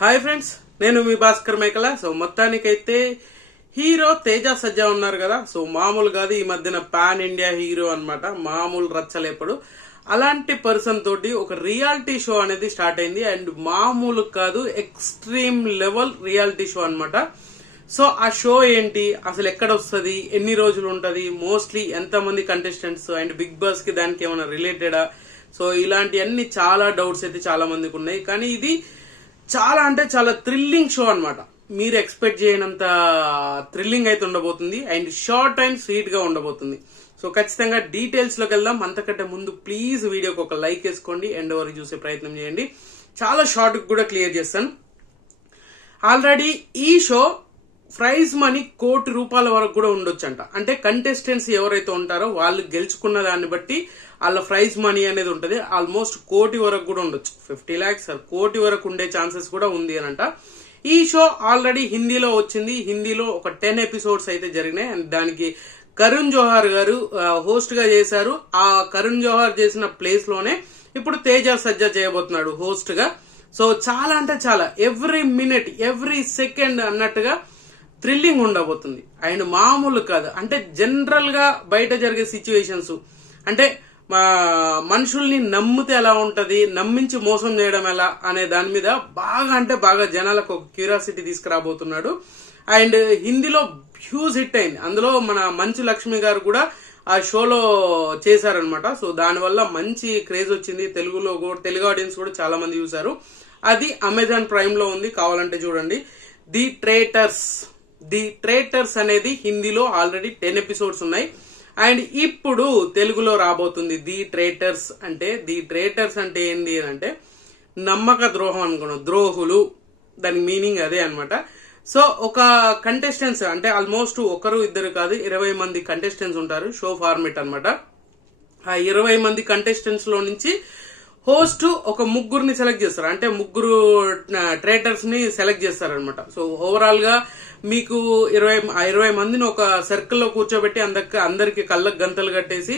Hi friends, నేను మీ భాస్కర్ మేకల. So మొత్తానికైతే హీరో తేజ సజ్జా ఉన్నారు కదా. సో మామూలు కాదు, ఈ మధ్యన పాన్ ఇండియా హీరో అన్నమాట. మామూలు రచ్చలేపడు. అలాంటి పర్సన్ తోటి ఒక రియాలిటీ షో అనేది స్టార్ట్ అయింది. అండ్ మామూలు కాదు, ఎక్స్ట్రీమ్ లెవెల్ రియాలిటీ షో అన్నమాట. సో ఆ షో ఏంటి, అసలు ఎక్కడ వస్తుంది, ఎన్ని రోజులు ఉంటది, మోస్ట్లీ ఎంతమంది కంటెస్టెంట్స్, అండ్ బిగ్ బాస్ కి దానికి ఏమైనా రిలేటెడా? సో ఇలాంటి అన్ని చాలా డౌట్స్ అయితే చాలా మందికి ఉన్నాయి. కానీ ఇది చాలా అంటే చాలా థ్రిల్లింగ్ షో అన్నమాట. మీరు ఎక్స్పెక్ట్ చేయనంత థ్రిల్లింగ్ అయితే ఉండబోతుంది. అండ్ షార్ట్ అండ్ స్వీట్ గా ఉండబోతుంది. సో ఖచ్చితంగా డీటెయిల్స్ లోకి వెళ్దాం. అంతకంటే ముందు ప్లీజ్ వీడియోకి ఒక లైక్ వేసుకోండి, ఎండ్ వరకు చూసే ప్రయత్నం చేయండి. చాలా షార్ట్ కూడా క్లియర్ చేస్తాను. ఆల్రెడీ ఈ షో ప్రైజ్ మనీ ₹1,00,00,000 వరకు కూడా ఉండొచ్చంట. అంటే కంటెస్టెంట్స్ ఎవరైతే ఉంటారో వాళ్ళు గెలుచుకున్న దాన్ని బట్టి వాళ్ళ ప్రైజ్ మనీ అనేది ఉంటుంది. ఆల్మోస్ట్ 1,00,00,000 వరకు కూడా ఉండొచ్చు. 50 lakhs 1,00,00,000 వరకు ఉండే ఛాన్సెస్ కూడా ఉంది అనంట. ఈ షో ఆల్రెడీ హిందీలో వచ్చింది. హిందీలో ఒక 10 ఎపిసోడ్స్ అయితే జరిగినాయి. అండ్ దానికి కరుణ్ జోహార్ గారు హోస్ట్ గా చేశారు. ఆ కరుణ్ జోహార్ చేసిన ప్లేస్ లోనే ఇప్పుడు తేజ సజ్జా చేయబోతున్నాడు హోస్ట్ గా. సో చాలా అంటే చాలా ఎవ్రీ మినిట్ ఎవ్రీ సెకండ్ అన్నట్టుగా థ్రిల్లింగ్ ఉండబోతుంది. అండ్ మామూలు కాదు, అంటే జనరల్ గా బయట జరిగే సిచ్యువేషన్స్, అంటే మనుషుల్ని నమ్మితే ఎలా ఉంటది, నమ్మించి మోసం చేయడం ఎలా అనే దాని మీద బాగా అంటే బాగా జనాలకు ఒక క్యూరియాసిటీ తీసుకురాబోతున్నాడు. అండ్ హిందీలో హ్యూజ్ హిట్ అయింది. అందులో మన మంచు లక్ష్మి గారు కూడా ఆ షోలో చేశారనమాట. సో దానివల్ల మంచి క్రేజ్ వచ్చింది. తెలుగు ఆడియన్స్ కూడా చాలా మంది చూసారు. అది అమెజాన్ ప్రైమ్ లో ఉంది, కావాలంటే చూడండి. ది ట్రేటర్స్ అనేది హిందీలో ఆల్రెడీ 10 ఎపిసోడ్స్ ఉన్నాయి. అండ్ ఇప్పుడు తెలుగులో రాబోతుంది ది ట్రేటర్స్. అంటే ఏంది అంటే నమ్మక ద్రోహం అనుకున్నాం, ద్రోహులు, దానికి మీనింగ్ అదే అనమాట. సో ఒక కంటెస్టెంట్స్ అంటే ఆల్మోస్ట్ ఒకరు ఇద్దరు కాదు, 20 మంది కంటెస్టెంట్స్ ఉంటారు. షో ఫార్మేట్ అనమాట. ఆ 20 మంది కంటెస్టెంట్స్ లో నుంచి హోస్ట్ ఒక ముగ్గురిని సెలెక్ట్ చేస్తారు. అంటే ముగ్గురు ట్రేటర్స్ ని సెలెక్ట్ చేస్తారనమాట. సో ఓవరాల్ గా మీకు 20 మందిని ఒక సర్కిల్ లో కూర్చోబెట్టి అందరికి కళ్ళకు గంతలు కట్టేసి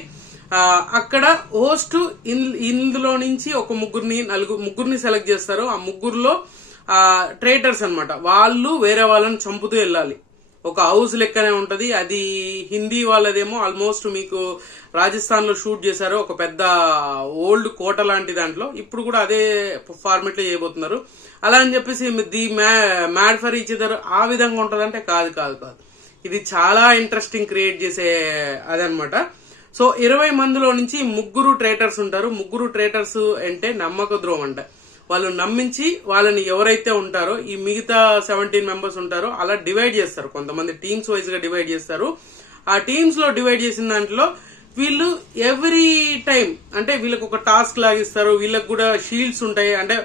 అక్కడ హోస్ట్ ఇందులో నుంచి ఒక ముగ్గురిని సెలెక్ట్ చేస్తారు. ఆ ముగ్గురులో ట్రేటర్స్ అన్నమాట. వాళ్ళు వేరే వాళ్ళని చంపుతూ వెళ్ళాలి. ఒక హౌస్ లెక్కనే ఉంటది. అది హిందీ వాళ్ళదేమో ఆల్మోస్ట్ మీకు రాజస్థాన్ లో షూట్ చేశారు, ఒక పెద్ద ఓల్డ్ కోట లాంటి దాంట్లో. ఇప్పుడు కూడా అదే ఫార్మెట్ లో చేయబోతున్నారు. అలా అని చెప్పేసి the mad for each other ఆ విధంగా ఉంటదంటే కాదు. ఇది చాలా ఇంట్రెస్టింగ్ క్రియేట్ చేసే అదనమాట. సో 20 మందిలో నుంచి ముగ్గురు ట్రేటర్స్ ఉంటారు. ముగ్గురు ట్రేటర్స్ అంటే నమ్మక ద్రోహం అంట. వాళ్ళు నమ్మించి వాళ్ళని ఎవరైతే ఉంటారో ఈ మిగతా 17 మెంబర్స్ ఉంటారో అలా డివైడ్ చేస్తారు. కొంతమంది టీమ్స్ వైజ్ గా డివైడ్ చేస్తారు. ఆ టీమ్స్ లో డివైడ్ చేసిన దాంట్లో వీళ్ళు ఎవ్రీ టైం అంటే వీళ్ళకి ఒక టాస్క్ లాగిస్తారు. వీళ్ళకి కూడా షీల్డ్స్ ఉంటాయి. అంటే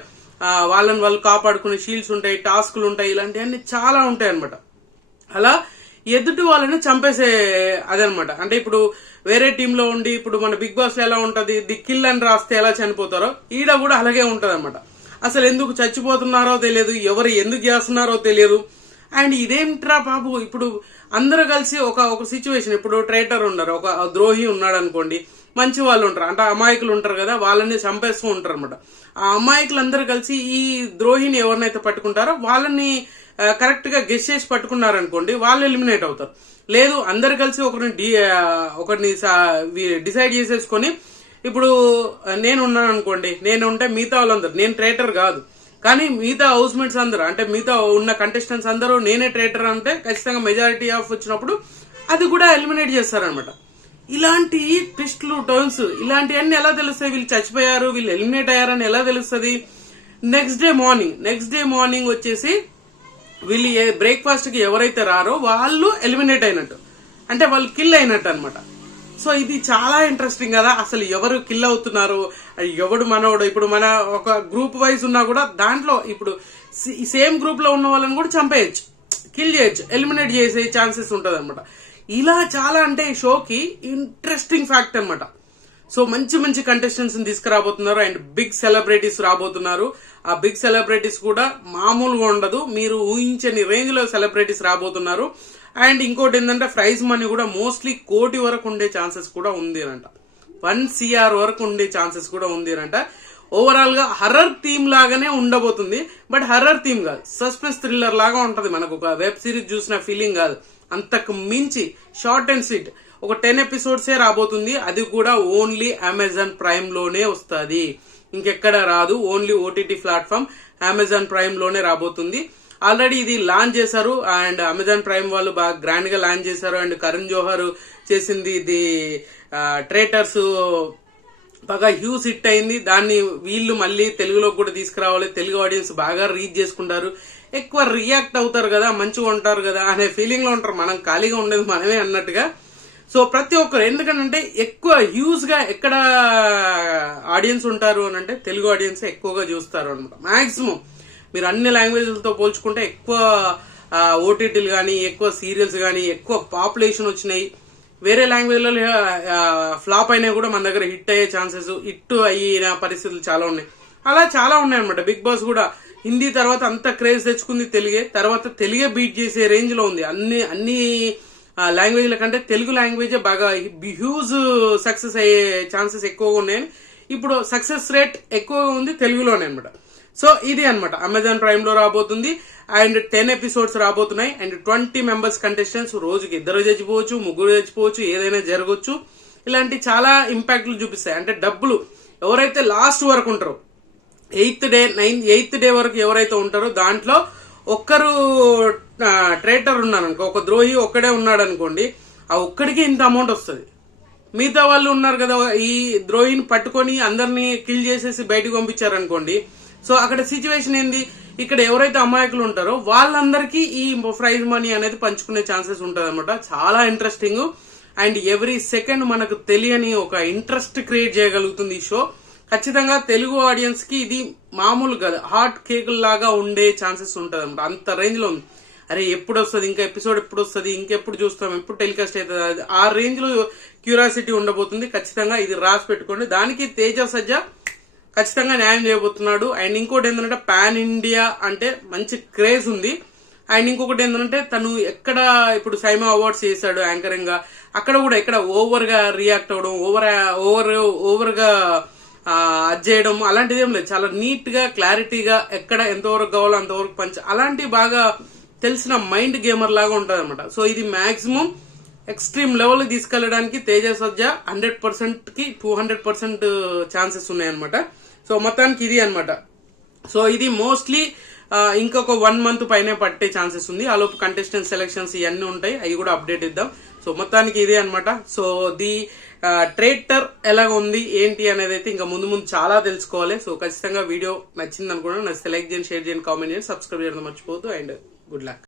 వాళ్ళని వాళ్ళు కాపాడుకునే షీల్డ్స్ ఉంటాయి, టాస్క్లు ఉంటాయి, ఇలాంటివన్నీ చాలా ఉంటాయి అనమాట. అలా ఎదుటి వాళ్ళని చంపేసే అదనమాట. అంటే ఇప్పుడు వేరే టీమ్ లో ఉండి ఇప్పుడు మన బిగ్ బాస్ లో ఎలా ఉంటది, ది కిల్ అని రాస్తే ఎలా చనిపోతారో ఈడ కూడా అలాగే ఉంటది అనమాట. అసలు ఎందుకు చచ్చిపోతున్నారో తెలియదు, ఎవరు ఎందుకు చేస్తున్నారో తెలియదు. అండ్ ఇదేమిట్రా బాబు, ఇప్పుడు అందరూ కలిసి ఒక సిచ్యువేషన్, ఇప్పుడు ట్రేటర్ ఉన్నారు, ఒక ద్రోహి ఉన్నాడు అనుకోండి, మంచి వాళ్ళు ఉంటారు, అంటే అమాయకులు ఉంటారు కదా, వాళ్ళని చంపేస్తూ ఉంటారు అనమాట. ఆ అమాయకులందరూ కలిసి ఈ ద్రోహిని ఎవరినైతే పట్టుకుంటారో వాళ్ళని కరెక్ట్ గా గెస్ చేసి పట్టుకున్నారనుకోండి, వాళ్ళు ఎలిమినేట్ అవుతారు. లేదు అందరు కలిసి ఒకరిని డిసైడ్ చేసేసుకొని, ఇప్పుడు నేను ఉన్నాను అనుకోండి, నేను ఉంటే మిగతా వాళ్ళందరూ, నేను ట్రేటర్ కాదు కానీ మిగతా హౌస్ మేట్స్ అందరూ, అంటే మిగతా ఉన్న కంటెస్టెంట్స్ అందరూ నేనే ట్రేటర్ అంటే ఖచ్చితంగా మెజారిటీ ఆఫ్ వచ్చినప్పుడు అది కూడా ఎలిమినేట్ చేస్తారనమాట. ఇలాంటి ట్విస్ట్లు టర్న్స్ ఇలాంటివన్నీ ఎలా తెలుస్తాయి? వీళ్ళు చచ్చిపోయారు, వీళ్ళు ఎలిమినేట్ అయ్యారని ఎలా తెలుస్తుంది? నెక్స్ట్ డే మార్నింగ్ వచ్చేసి వీళ్ళు బ్రేక్ఫాస్ట్ కి ఎవరైతే రారో వాళ్ళు ఎలిమినేట్ అయినట్టు, అంటే వాళ్ళు కిల్ అయినట్టు అనమాట. సో ఇది చాలా ఇంట్రెస్టింగ్ కదా. అసలు ఎవరు కిల్ అవుతున్నారు, ఎవడు మనోడు, ఇప్పుడు మన ఒక గ్రూప్ వైజ్ ఉన్నా కూడా దాంట్లో ఇప్పుడు సేమ్ గ్రూప్ లో ఉన్న వాళ్ళని కూడా చంపేయచ్చు, కిల్ చేయొచ్చు, ఎలిమినేట్ చేసే ఛాన్సెస్ ఉంటది అనమాట. ఇలా చాలా అంటే ఈ షోకి ఇంట్రెస్టింగ్ ఫ్యాక్ట్ అనమాట. సో మంచి కంటెస్టెంట్స్ తీసుకురాబోతున్నారు. అండ్ బిగ్ సెలబ్రిటీస్ రాబోతున్నారు. ఆ బిగ్ సెలబ్రిటీస్ కూడా మామూలుగా ఉండదు, మీరు ఊహించని రేంజ్ లో సెలబ్రిటీస్ రాబోతున్నారు. అండ్ ఇంకోటి ఏంటంటే ప్రైజ్ మనీ కూడా మోస్ట్లీ 1,00,00,000 వరకు ఉండే ఛాన్సెస్ కూడా ఉంది అంట. 1 CR వరకు ఉండే ఛాన్సెస్ కూడా ఉంది అంట. ఓవరాల్ గా హర్రర్ థీమ్ లాగానే ఉండబోతుంది. బట్ హర్రర్ థీమ్ కాదు, సస్పెన్స్ థ్రిల్లర్ లాగా ఉంటది. మనకు ఒక వెబ్ సిరీస్ చూసిన ఫీలింగ్ కాదు, అంతకు మించి షార్ట్ అండ్ స్వీట్. ఒక 10 ఎపిసోడ్సే రాబోతుంది. అది కూడా ఓన్లీ అమెజాన్ ప్రైమ్ లోనే వస్తుంది, ఇంకెక్కడ రాదు. Only OTT platform Amazon prime లోనే రాబోతుంది. ఆల్రెడీ ఇది లాంచ్ చేశారు అండ్ అమెజాన్ ప్రైమ్ వాళ్ళు బాగా గ్రాండ్ గా లాంచ్ చేశారు. అండ్ కరణ్ జోహర్ చేసింది ఇది ట్రేటర్స్ బాగా హ్యూజ్ హిట్ అయింది. దాన్ని వీళ్ళు మళ్ళీ తెలుగులో కూడా తీసుకురావాలి, తెలుగు ఆడియన్స్ బాగా రీచ్ చేసుకుంటారు, ఎక్కువ రియాక్ట్ అవుతారు కదా, మంచిగా ఉంటారు కదా అనే ఫీలింగ్ లో ఉంటారు. మనం ఖాళీగా ఉండేది మనమే అన్నట్టుగా. సో ప్రతి ఒక్కరు, ఎందుకంటే ఎక్కువ హ్యూజ్ గా ఎక్కడ ఆడియన్స్ ఉంటారు అని అంటే తెలుగు ఆడియన్స్ ఎక్కువగా చూస్తారు అనమాట. మాక్సిమం మీరు అన్ని లాంగ్వేజ్లతో పోల్చుకుంటే ఎక్కువ ఓటీటీలు కానీ, ఎక్కువ సీరియల్స్ కానీ, ఎక్కువ పాపులేషన్ వచ్చినాయి. వేరే లాంగ్వేజ్లలో ఫ్లాప్ అయినా కూడా మన దగ్గర హిట్ అయ్యే ఛాన్సెస్, హిట్ అయిన పరిస్థితులు చాలా ఉన్నాయి. అలా చాలా ఉన్నాయి అనమాట. బిగ్ బాస్ కూడా హిందీ తర్వాత అంత క్రేజ్ తెచ్చుకుంది తెలుగే, తర్వాత తెలుగే బీట్ చేసే రేంజ్ లో ఉంది. అన్ని లాంగ్వేజ్ల కంటే తెలుగు లాంగ్వేజ్ బాగా హ్యూజ్ సక్సెస్ అయ్యే ఛాన్సెస్ ఎక్కువగా ఉన్నాయని, ఇప్పుడు సక్సెస్ రేట్ ఎక్కువగా ఉంది తెలుగులోనే అనమాట. సో ఇది అనమాట అమెజాన్ ప్రైమ్ లో రాబోతుంది. అండ్ 10 ఎపిసోడ్స్ రాబోతున్నాయి. అండ్ 20 మెంబర్స్ కంటెస్టెంట్స్, రోజుకి 2 చచ్చిపోవచ్చు, 3 చచ్చిపోవచ్చు, ఏదైనా జరగవచ్చు. ఇలాంటి చాలా ఇంపాక్ట్లు చూపిస్తాయి. అంటే డబ్బులు ఎవరైతే లాస్ట్ వరకు ఉంటారో, 8th డే వరకు ఎవరైతే ఉంటారో దాంట్లో ఒక్కరు ట్రేటర్ ఉన్నాను అనుకో, ఒక ద్రోహి ఒక్కడే ఉన్నాడు అనుకోండి, ఆ ఒక్కడికి ఇంత అమౌంట్ వస్తుంది. మిగతా వాళ్ళు ఉన్నారు కదా, ఈ ద్రోహిని పట్టుకొని అందరినీ కిల్ చేసేసి బయటకు పంపించారనుకోండి, సో అక్కడ సిచ్యువేషన్ ఏంది, ఇక్కడ ఎవరైతే అమాయకులు ఉంటారో వాళ్ళందరికీ ఈ ప్రైజ్ మనీ అనేది పంచుకునే ఛాన్సెస్ ఉంటుంది అనమాట. చాలా ఇంట్రెస్టింగ్. అండ్ ఎవ్రీ సెకండ్ మనకు తెలియని ఒక ఇంట్రెస్ట్ క్రియేట్ చేయగలుగుతుంది ఈ షో. ఖచ్చితంగా తెలుగు ఆడియన్స్ కి ఇది మామూలు కదా, హాట్ కేక్ లాగా ఉండే ఛాన్సెస్ ఉంటుంది అనమాట. అంత రేంజ్ లో ఉంది. అరే ఎప్పుడు వస్తుంది, ఇంకా ఎపిసోడ్ ఎప్పుడు వస్తుంది, ఇంకెప్పుడు చూస్తాం, ఎప్పుడు టెలికాస్ట్ అవుతుంది, ఆ రేంజ్ లో క్యూరియాసిటీ ఉండబోతుంది. ఖచ్చితంగా ఇది రాసి పెట్టుకోండి. దానికి తేజ సజ్జా ఖచ్చితంగా న్యాయం చేయబోతున్నాడు. అండ్ ఇంకోటి ఏంటంటే పాన్ ఇండియా అంటే మంచి క్రేజ్ ఉంది. అండ్ ఇంకొకటి ఏంటంటే తను ఎక్కడ ఇప్పుడు సైమా అవార్డ్స్ చేశాడు యాంకరింగ్ గా, అక్కడ కూడా ఎక్కడ ఓవర్ గా రియాక్ట్ అవ్వడం, ఓవర్ గా అది చేయడం అలాంటిది ఏం లేదు. చాలా నీట్ గా క్లారిటీగా ఎక్కడ ఎంతవరకు కావాలో అంతవరకు అలాంటి బాగా తెలిసిన మైండ్ గేమర్ లాగా ఉంటది అనమాట. సో ఇది మాక్సిమం ఎక్స్ట్రీమ్ లెవెల్ తీసుకెళ్లడానికి తేజ సజ్జా 100% కి 200% ఛాన్సెస్ ఉన్నాయన్నమాట. సో మొత్తానికి ఇది అనమాట. సో ఇది మోస్ట్లీ ఇంకొక 1 మంత్ పైనే పట్టే ఛాన్సెస్ ఉంది. ఆ లోపు కంటెస్టెంట్ సెలెక్షన్స్ ఇవన్నీ ఉంటాయి, అవి కూడా అప్డేట్ ఇద్దాం. సో మొత్తానికి ఇదే అనమాట. సో ది ట్రేటర్ ఎలాగ ఉంది ఏంటి అనేది అయితే ఇంకా ముందు చాలా తెలుసుకోవాలి. సో ఖచ్చితంగా వీడియో నచ్చింది అనుకున్నాను. నచ్చితే లైక్ చేయండి, షేర్ చేయండి, కామెంట్ చేయండి, సబ్స్క్రైబ్ చేయడం మర్చిపోవద్దు. And good luck.